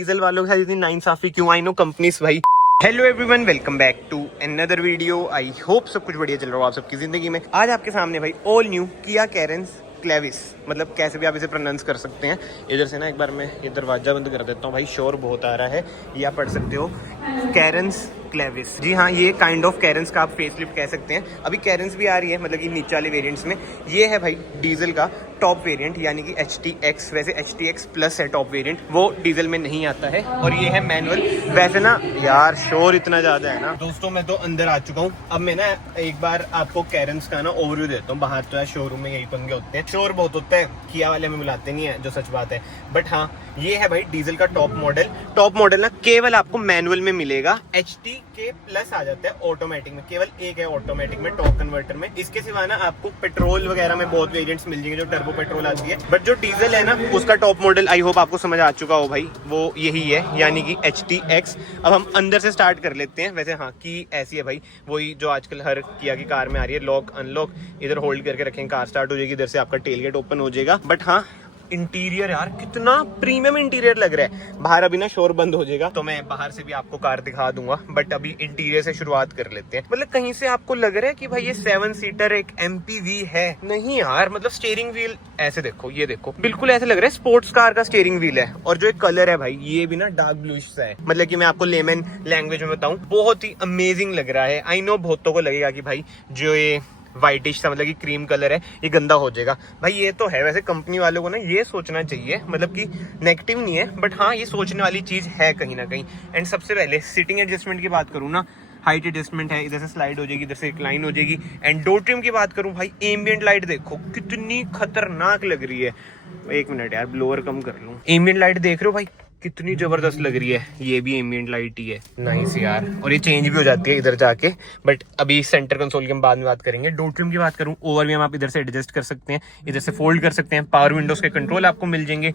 Diesel वालों के साथ इतनी नाइंसाफी क्यों? आई नो कंपनीज भाई। Hello everyone, welcome back to another video. I hope सब कुछ बढ़िया चल रहा हो आप सबकी जिंदगी में। आज आपके सामने भाई all new Kia Carens Clavis, मतलब कैसे भी आप इसे प्रोनाउंस कर सकते हैं। इधर से ना एक बार मैं ये दरवाजा बंद कर देता हूँ भाई, शोर बहुत आ रहा है। ये आप पढ़ सकते हो कैरेंस क्लेविस। जी हाँ, ये काइंड ऑफ कैरेंस का आप फेसलिफ्ट कह सकते हैं। अभी कैरेंस भी आ रही है, मतलब कि नीचे वाले वेरिएंट्स में। ये है भाई डीजल का टॉप वेरिएंट, यानी कि HTX। वैसे HTX प्लस है टॉप वेरिएंट, वो डीजल में नहीं आता है। और ये है मैनुअल। वैसे ना यार शोर इतना ज़्यादा है ना दोस्तों, मैं तो अंदर आ चुका हूँ। अब मैं ना एक बार आपको कैरेंस का ना ओवरव्यू देता हूँ। बाहर तो है शोरूम में यही पंगे होते हैं, शोर बहुत होता है। किया वाले में मिलाते नहीं है, जो सच बात है। बट हाँ, ये है भाई डीजल का टॉप मॉडल। टॉप मॉडल ना केवल आपको मैनुअल में मिलेगा। HTK प्लस आ जाता है ऑटोमेटिक में, केवल एक है ऑटोमेटिक में, टॉर्क कन्वर्टर में। इसके सिवा ना आपको पेट्रोल वगैरह में बहुत वेरिएंट्स मिल जाएंगे, जो टर्बो पेट्रोल आती है। बट जो डीजल है ना, उसका टॉप मॉडल आई होप आपको समझ आ चुका हो भाई, वो यही है, यानी कि HTX। अब हम अंदर से स्टार्ट कर लेते हैं। वैसे हाँ, की ऐसी है भाई, वही जो आजकल हर किया की कार में आ रही है, लॉक अनलॉक। इधर होल्ड करके रखेंगे, कार स्टार्ट हो जाएगी, इधर से आपका टेलगेट ओपन हो जाएगा। बट हाँ, इंटीरियर यार कितना प्रीमियम इंटीरियर लग रहा है। बाहर अभी ना शोर बंद हो जाएगा तो मैं बाहर से भी आपको कार दिखा दूंगा, बट अभी इंटीरियर से शुरुआत कर लेते हैं। मतलब कहीं से आपको लग रहा है कि भाई ये 7 सीटर एक MPV है? नहीं यार, मतलब स्टीयरिंग व्हील ऐसे देखो, ये देखो, बिल्कुल ऐसे लग रहा है स्पोर्ट्स कार का स्टीयरिंग व्हील है। और जो एक कलर है भाई, ये भी ना डार्क ब्लूइश सा है। मतलब कि मैं आपको लेमन लैंग्वेज में बताऊं, बहुत ही अमेजिंग लग रहा है। आई नो बहुतों को लगेगा कि भाई जो ये वाइटिश सा, मतलब कि क्रीम कलर है, ये गंदा हो जाएगा। भाई ये तो है, वैसे कंपनी वालों को ना ये सोचना चाहिए, मतलब कि नेगेटिव नहीं है, बट हाँ ये सोचने वाली चीज है कहीं ना कहीं। एंड सबसे पहले सीटिंग एडजस्टमेंट की बात करूँ ना, हाइट एडजस्टमेंट है, इधर से स्लाइड हो जाएगी, इधर से इंक्लाइन हो जाएगी। एंड डोर ट्रिम की बात करूँ भाई, एम्बिएंट लाइट देखो कितनी खतरनाक लग रही है। एक मिनट यार, ब्लोअर कम कर लूँ। एम्बिएंट लाइट देख रहे हो भाई, कितनी जबरदस्त लग रही है। ये भी एम्बिएंट लाइट ही है, नाइस यार। और ये चेंज भी हो जाती है इधर जाके, बट अभी सेंटर कंसोल की हम बाद में बात करेंगे। डोर ट्रिम की बात करूं, ओवर भी हम आप इधर से एडजस्ट कर सकते हैं, इधर से फोल्ड कर सकते हैं। पावर विंडोज के कंट्रोल आपको मिल जाएंगे।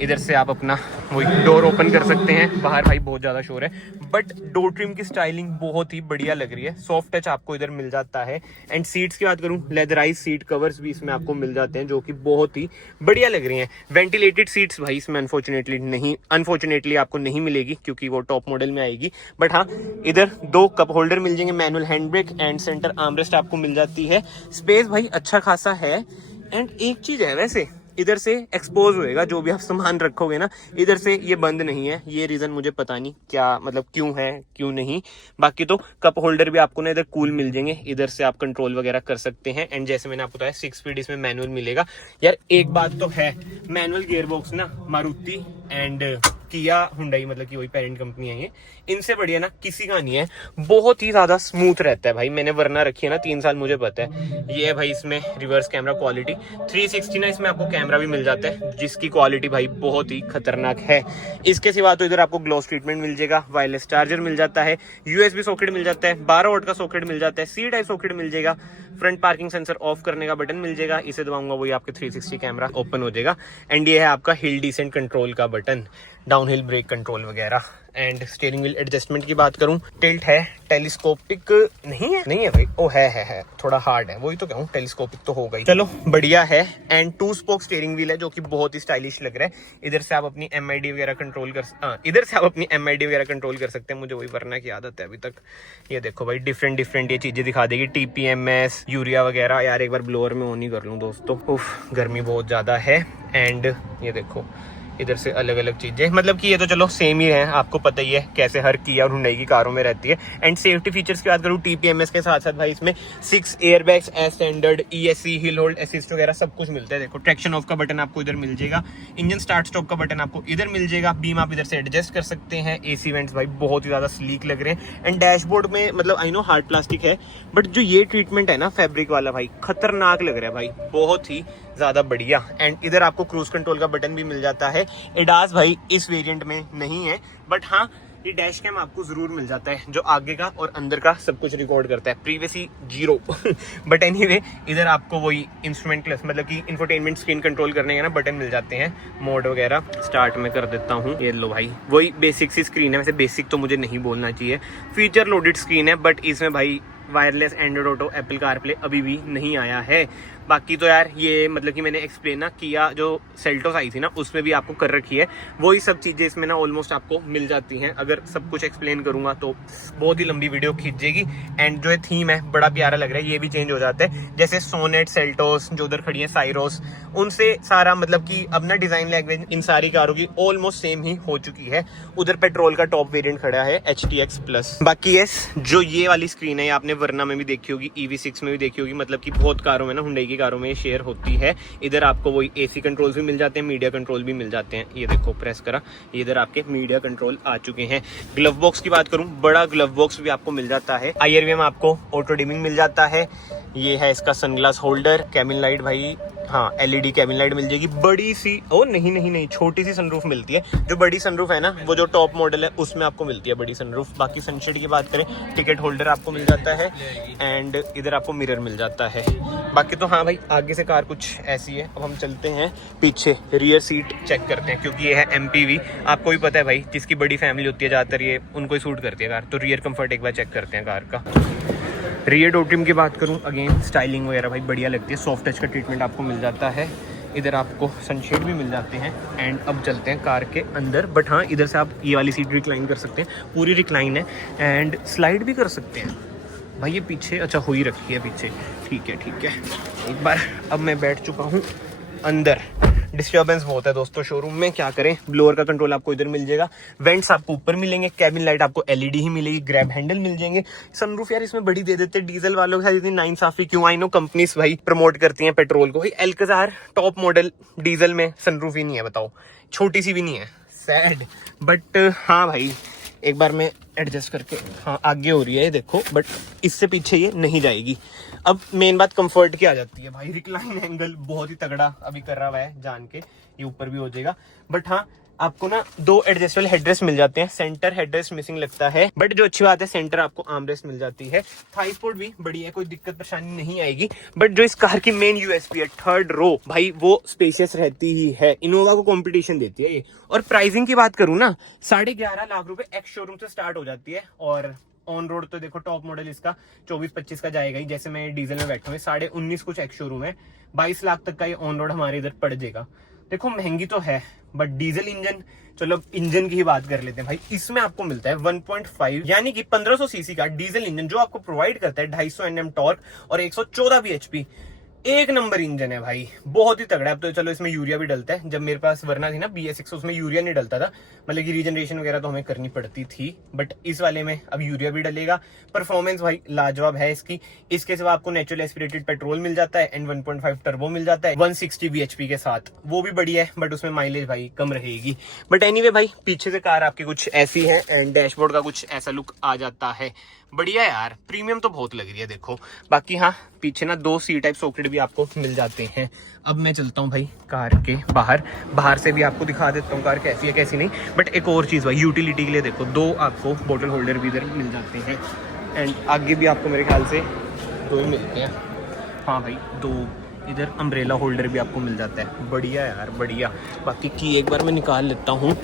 इधर से आप अपना वही डोर ओपन कर सकते हैं। बाहर भाई बहुत ज्यादा शोर है, बट डोर ट्रिम की स्टाइलिंग बहुत ही बढ़िया लग रही है। सॉफ्ट टच आपको इधर मिल जाता है। एंड सीट्स की बात करूं, लेदराइज सीट कवर्स भी इसमें आपको मिल जाते हैं, जो कि बहुत ही बढ़िया लग रही हैं। वेंटिलेटेड सीट्स भाई इसमें अनफॉर्चुनेटली आपको नहीं मिलेगी, क्योंकि वो टॉप मॉडल में आएगी। बट हाँ, इधर 2 कप होल्डर मिल जाएंगे, manual hand brake and centre armrest आपको मिल जाती है। स्पेस भाई अच्छा खासा है। एंड एक चीज है, वैसे इधर से एक्सपोज होएगा जो भी आप सामान रखोगे ना, इधर से ये बंद नहीं है। ये रीजन मुझे पता नहीं क्या, मतलब क्यों है क्यों नहीं। बाकी तो कप होल्डर भी आपको ना इधर कूल मिल जाएंगे, इधर से आप कंट्रोल वगैरह कर सकते हैं। एंड जैसे मैंने आपको बताया 6 स्पीड इसमें मैनुअल मिलेगा। यार एक बात तो है, मैनुअल गियरबॉक्स ना मारुति एंड किया हुंडई, मतलब कि वही पेरेंट कंपनी है, ये इनसे बढ़िया ना किसी का नहीं है। बहुत ही ज्यादा स्मूथ रहता है भाई। मैंने वरना रखी है ना 3 साल, मुझे पता है। ये है भाई इसमें रिवर्स कैमरा क्वालिटी 360 ना, इसमें आपको कैमरा भी मिल जाता है, जिसकी क्वालिटी भाई बहुत ही खतरनाक है। इसके सिवा तो इधर आपको ग्लॉस ट्रीटमेंट मिल जाएगा, वायरलेस चार्जर मिल जाता है, USB सॉकेट मिल जाता है, 12 वोल्ट का सॉकेट मिल जाता है, C टाइप सॉकेट मिल जाएगा, फ्रंट पार्किंग सेंसर ऑफ करने का बटन मिल जाएगा। इसे दबाऊंगा वही आपके 360 कैमरा ओपन हो जाएगा। एंड ये है आपका हिल डिसेंट कंट्रोल का बटन, डाउनहिल ब्रेक कंट्रोल वगैरह। एंड स्टीयरिंग व्हील एडजस्टमेंट की बात करूं, टिल्ट है, टेलीस्कोपिक नहीं है भाई, ओ है थोड़ा हार्ड है, वही तो कहूं, टेलीस्कोपिक तो होगा ही, चलो बढ़िया है। एंड 2 स्पोक स्टीयरिंग व्हील है, जो कि बहुत ही स्टाइलिश लग रहा है। इधर से आप अपनी MID वगैरह कंट्रोल कर सकते हैं। मुझे वही वरना की आदत है अभी तक। ये देखो भाई, डिफरेंट ये चीजें दिखा देगी, TPMS यूरिया वगैरह। यार एक बार ब्लोअर में ऑन ही कर लूं दोस्तों, उफ गर्मी बहुत ज्यादा है। एंड ये देखो इधर से अलग अलग चीजें, मतलब कि ये तो चलो सेम ही है, आपको पता ही है कैसे हर किया और हुंडई की कारों में रहती है। एंड सेफ्टी फीचर्स की बात करूं, TPMS के साथ साथ भाई इसमें 6 airbags as standard, ESC hill hold assist वगैरह सब कुछ मिलता है। देखो ट्रैक्शन ऑफ का बटन आपको इधर मिल जाएगा, इंजन स्टार्ट स्टॉप का बटन आपको इधर मिल जाएगा, बीम आप इधर से एडजस्ट कर सकते हैं। AC वेंट्स भाई बहुत ही ज्यादा स्लीक लग रहे हैं। एंड डैशबोर्ड में, मतलब आई नो हार्ड प्लास्टिक है, बट जो ये ट्रीटमेंट है ना फैब्रिक वाला भाई, खतरनाक लग रहा है भाई, बहुत ही ज्यादा बढ़िया। एंड इधर आपको क्रूज कंट्रोल का बटन भी मिल जाता है। एडास भाई इस वेरिएंट में नहीं है, बट हाँ ये डैश कैम आपको जरूर मिल जाता है, जो आगे का और अंदर का सब कुछ रिकॉर्ड करता है। प्रीवियसली 0 बट एनीवे इधर आपको वही इंस्ट्रूमेंट क्लस, मतलब कि इंफोटेनमेंट स्क्रीन कंट्रोल करने के ना बटन मिल जाते हैं, मोड वगैरह। स्टार्ट में कर देता हूँ, ये लो भाई वही बेसिक सी स्क्रीन है। वैसे बेसिक तो मुझे नहीं बोलना चाहिए, फीचर लोडेड स्क्रीन है, बट इसमें भाई wireless Android auto Apple CarPlay अभी भी नहीं आया है। बाकी तो यार ये मतलब कि मैंने एक्सप्लेन ना किया, जो सेल्टोस आई थी ना उसमें भी आपको कर रखी है, वही सब चीज़ें इसमें ना ऑलमोस्ट आपको मिल जाती हैं। अगर सब कुछ एक्सप्लेन करूंगा तो बहुत ही लंबी वीडियो खींच जाएगी। एंड जो थीम है बड़ा प्यारा लग रहा है, ये भी चेंज हो जाता है, जैसे सोनेट, सेल्टोस जो उधर खड़ी है, साइरोस, उनसे सारा मतलब कि अब ना डिजाइन लैंग्वेज इन सारी कारों की ऑलमोस्ट सेम ही हो चुकी है। उधर पेट्रोल का टॉप वेरिएंट खड़ा है HTX प्लस। बाकी यस, जो ये वाली स्क्रीन है आपने वरना में भी देखी होगी, EV6 में भी देखी होगी, मतलब कि बहुत कारों में ना, हुंडई की कारों में शेयर होती है। इधर आपको वही AC कंट्रोल्स भी मिल जाते हैं, मीडिया कंट्रोल भी मिल जाते हैं। ये देखो प्रेस करा, इधर आपके मीडिया कंट्रोल आ चुके हैं। ग्लव बॉक्स की बात करूं, बड़ा ग्लव बॉक्स भी आपको मिल जाता है। IRV में आपको ऑटो डिमिंग मिल जाता है। ये है इसका सनग्लास होल्डर, कैबिन लाइट भाई, हाँ LED कैबिन लाइट मिल जाएगी, बड़ी सी, ओ नहीं छोटी सी सनरूफ मिलती है। जो बड़ी सनरूफ है ना, वो जो टॉप मॉडल है उसमें आपको मिलती है बड़ी सनरूफ। बाकी सनशेड की बात करें, टिकट होल्डर आपको मिल जाता है एंड इधर आपको मिरर मिल जाता है। बाकी तो हाँ भाई, आगे से कार कुछ ऐसी है। अब हम चलते हैं पीछे, रियर सीट चेक करते हैं, क्योंकि ये है MPV। आपको भी पता है भाई, जिसकी बड़ी फैमिली होती है ज़्यादातर ये उनको ही सूट करती है कार, तो रियर कंफर्ट एक बार चेक करते हैं कार का। रियर डोर ट्रिम की बात करूं, अगेन स्टाइलिंग वगैरह भाई बढ़िया लगती है, सॉफ्ट टच का ट्रीटमेंट आपको मिल जाता है। इधर आपको सनशेड भी मिल जाते हैं। एंड अब चलते हैं कार के अंदर, बट हाँ इधर से आप ये वाली सीट रिक्लाइन कर सकते हैं, पूरी रिक्लाइन है एंड स्लाइड भी कर सकते हैं भाई। ये पीछे अच्छा हो ही रखी है पीछे, ठीक है। एक बार अब मैं बैठ चुका हूँ अंदर। डिस्टर्बेंस बहुत है दोस्तों शोरूम में, क्या करें। ब्लोअर का कंट्रोल आपको इधर मिल जाएगा, वेंट्स आपको ऊपर मिलेंगे, कैबिन लाइट आपको LED ही मिलेगी, ग्रैब हैंडल मिल जाएंगे। सनरूफ यार इसमें बड़ी दे देते हैं, डीजल वालों के साथ इतनी नाइंसाफी क्यों। आई नो कंपनीज भाई प्रमोट करती हैं पेट्रोल को, भाई एल्काजार टॉप मॉडल डीजल में सनरूफ ही नहीं है, बताओ, छोटी सी भी नहीं है, सैड। बट हाँ भाई, एक बार मैं एडजस्ट करके, हाँ आगे हो रही है ये देखो, बट इससे पीछे ये नहीं जाएगी। अब मेन बात कंफर्ट की आ जाती है भाई, रिक्लाइन एंगल बहुत ही तगड़ा अभी कर रहा हुआ है जान के, ये ऊपर भी हो जाएगा। बट हाँ आपको ना 2 एडजस्टेबल हेडरेस्ट मिल जाते हैं, सेंटर हेडरेस्ट मिसिंग लगता है, बट जो अच्छी बात है सेंटर आपको आर्मरेस्ट मिल जाती है। थाई सपोर्ट भी बढ़िया है, कोई दिक्कत परेशानी नहीं आएगी। बट जो इस कार की मेन USP है, थर्ड रो भाई वो स्पेशियस रहती ही है, इनोवा को कंपटीशन देती है ये। और प्राइसिंग की बात करूं ना, 11.5 लाख रुपए एक्स शोरूम से स्टार्ट हो जाती है, और ऑन रोड तो देखो टॉप मॉडल इसका 24-25 का जाएगा ही। जैसे मैं डीजल में बैठा हूँ 19.5 कुछ एक्स शोरूम है, 22 लाख तक का ये ऑन रोड हमारे इधर पड़ जाएगा। देखो महंगी तो है, बट डीजल इंजन, चलो इंजन की ही बात कर लेते हैं भाई। इसमें आपको मिलता है 1.5 यानी कि 1500 सीसी का डीजल इंजन, जो आपको प्रोवाइड करता है 250 Nm टॉर्क और 114 bhp। एक नंबर इंजन है भाई, बहुत ही तगड़ा है। अब तो चलो इसमें यूरिया भी डलता है, जब मेरे पास वरना थी ना BS6 उसमें यूरिया नहीं डलता था, मतलब कि रीजनरेशन वगैरह तो हमें करनी पड़ती थी, बट इस वाले में अब यूरिया भी डलेगा। परफॉर्मेंस भाई लाजवाब है इसकी। इसके सिवा आपको नेचुरल एस्पिरेटेड पेट्रोल मिल जाता है एंड 1.5 टर्बो मिल जाता है 160 bhp के साथ, वो भी बढ़िया है, बट उसमें माइलेज भाई कम रहेगी। बट एनीवे भाई, पीछे से कार आपकी कुछ ऐसी है एंड डैशबोर्ड का कुछ ऐसा लुक आ जाता है, बढ़िया यार, प्रीमियम तो बहुत लग रही है देखो। बाकी हाँ पीछे ना 2 C टाइप सॉकेट भी आपको मिल जाते हैं। अब मैं चलता हूँ भाई कार के बाहर से भी आपको दिखा देता हूँ कार कैसी है कैसी नहीं। बट एक और चीज़ भाई, यूटिलिटी के लिए देखो 2 आपको बोतल होल्डर भी इधर मिल जाते हैं एंड आगे भी आपको मेरे ख्याल से 2 ही मिलते हैं, हाँ भाई 2। इधर अम्ब्रेला होल्डर भी आपको मिल जाता है, बढ़िया यार बढ़िया। बाकी की एक बार मैं निकाल लेता हूँ,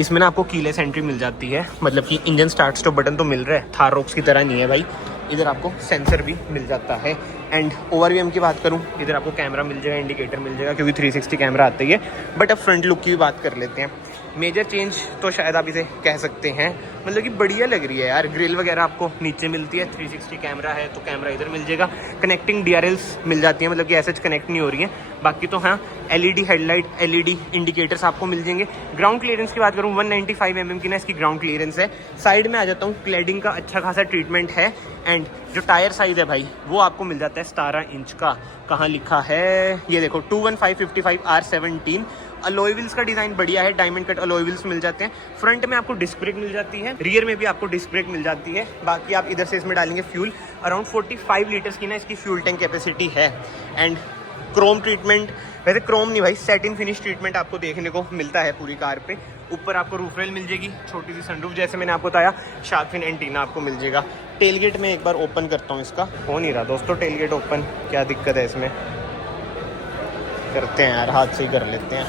इसमें ना आपको कीलेस एंट्री मिल जाती है, मतलब कि इंजन स्टार्ट स्टॉप बटन तो मिल रहा है, थार रॉक्स की तरह नहीं है भाई। इधर आपको सेंसर भी मिल जाता है एंड ओवरव्यू की बात करूं, इधर आपको कैमरा मिल जाएगा, इंडिकेटर मिल जाएगा, क्योंकि 360 कैमरा आता ही है। बट अब फ्रंट लुक की भी बात कर लेते हैं। मेजर चेंज तो शायद आप इसे कह सकते हैं, मतलब कि बढ़िया लग रही है यार। ग्रिल वगैरह आपको नीचे मिलती है, 360 कैमरा है तो कैमरा इधर मिल जाएगा, कनेक्टिंग DRLs मिल जाती है, मतलब कि ऐसे कनेक्ट नहीं हो रही है। बाकी तो हाँ LED हेडलाइट, LED इंडिकेटर्स आपको मिल जाएंगे। ग्राउंड क्लियरेंस की बात करूँ 195 mm की ना इसकी ग्राउंड क्लियरेंस है। साइड में आ जाता हूँ, क्लैडिंग का अच्छा खासा ट्रीटमेंट है एंड जो टायर साइज है भाई वो आपको मिल जाता है 17 इंच का। कहाँ लिखा है ये देखो, 215/55 R17। अलॉय व्हील्स का डिजाइन बढ़िया है, डायमंड कट अलॉय व्हील्स मिल जाते हैं। फ्रंट में आपको डिस्क ब्रेक मिल जाती है, रियर में भी आपको डिस्क ब्रेक मिल जाती है। बाकी आप इधर से इसमें डालेंगे फ्यूल, अराउंड 45 लीटर्स की ना इसकी फ्यूल टैंक कैपेसिटी है। एंड क्रोम ट्रीटमेंट, वैसे क्रोम नहीं भाई, सैटिन फिनिश ट्रीटमेंट आपको देखने को मिलता है पूरी कार पे। ऊपर आपको रूफ रेल मिल जाएगी, छोटी सी सनरूफ, जैसे मैंने आपको बताया शार्क फिन एंटीना आपको मिल जाएगा। टेलगेट में एक बार ओपन करता हूँ, इसका हो नहीं रहा दोस्तों टेलगेट ओपन, क्या दिक्कत है इसमें, करते हैं यार, हाथ से ही कर लेते हैं।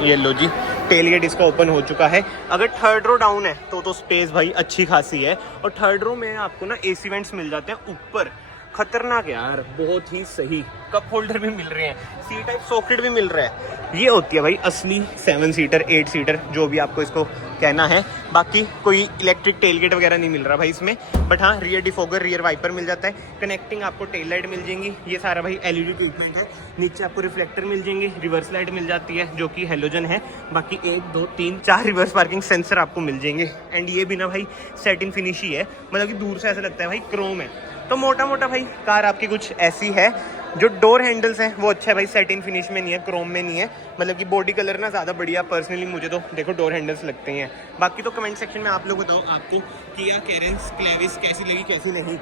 ये लो जी, टेलगेट इसका ओपन हो चुका है। अगर थर्ड रो डाउन है तो स्पेस भाई अच्छी खासी है, और थर्ड रो में आपको ना AC वेंट्स मिल जाते हैं ऊपर, खतरनाक यार, बहुत ही सही। कप होल्डर भी मिल रहे हैं, सी टाइप सॉकेट भी मिल रहा है। ये होती है भाई असली 7 सीटर 8 सीटर, जो भी आपको इसको कहना है। बाकी कोई इलेक्ट्रिक टेलगेट वगैरह नहीं मिल रहा भाई इसमें, बट हाँ रियर डिफोगर, रियर वाइपर मिल जाता है। कनेक्टिंग आपको टेल लाइट मिल जाएंगी, ये सारा भाई एलईडी इक्विपमेंट है। नीचे आपको रिफ्लेक्टर मिल जाएंगे, रिवर्स लाइट मिल जाती है जो कि हेलोजन है। बाकी 1 2 3 4 रिवर्स पार्किंग सेंसर आपको मिल जाएंगे। एंड ये भी ना भाई सेटिन फिनिश ही है, मतलब कि दूर से ऐसा लगता है भाई क्रोम है। तो मोटा मोटा भाई कार आपकी कुछ ऐसी है। जो डोर हैंडल्स हैं वो अच्छा है भाई, सेटिन फिनिश में नहीं है, क्रोम में नहीं है। मतलब कि बॉडी कलर ना ज़्यादा बढ़िया पर्सनली मुझे तो देखो डोर हैंडल्स लगते हैं। बाकी तो कमेंट सेक्शन में आप लोग बताओ आपको किया कैरेंस क्लेविस कैसी लगी कैसी नहीं।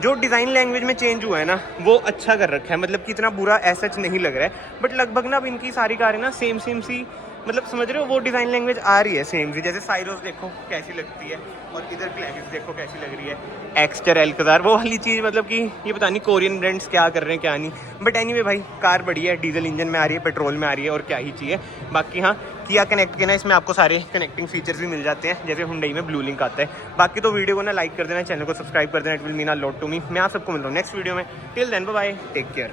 जो डिज़ाइन लैंग्वेज में चेंज हुआ है ना वो अच्छा कर रखा है, मतलब कि इतना बुरा ऐसा नहीं लग रहा है। बट लगभग ना अब इनकी सारी कारें ना सेम सी, मतलब समझ रहे हो, वो डिज़ाइन लैंग्वेज आ रही है सेम सी। जैसे साइरोस देखो कैसी लगती है, और इधर क्लेविस देखो कैसी लग रही है। एक्स्टर एल्कजार वो वाली चीज़, मतलब कि ये पता नहीं कोरियन ब्रांड्स क्या कर रहे हैं क्या नहीं। बट एनीवे भाई कार बढ़िया है, डीजल इंजन में आ रही है, पेट्रोल में आ रही है, और क्या ही चाहिए। बाकी हाँ किया कनेक्ट के ना इसमें आपको सारे कनेक्टिंग फीचर्स भी मिल जाते हैं, जैसे हुंडई में ब्लू लिंक आता है। बाकी तो वीडियो को ना लाइक कर देना, चैनल को सब्सक्राइब कर देना, it will mean a lot to me. मैं आप सबको मिल रहा हूँ नेक्स्ट वीडियो में। Till then bye bye, take care.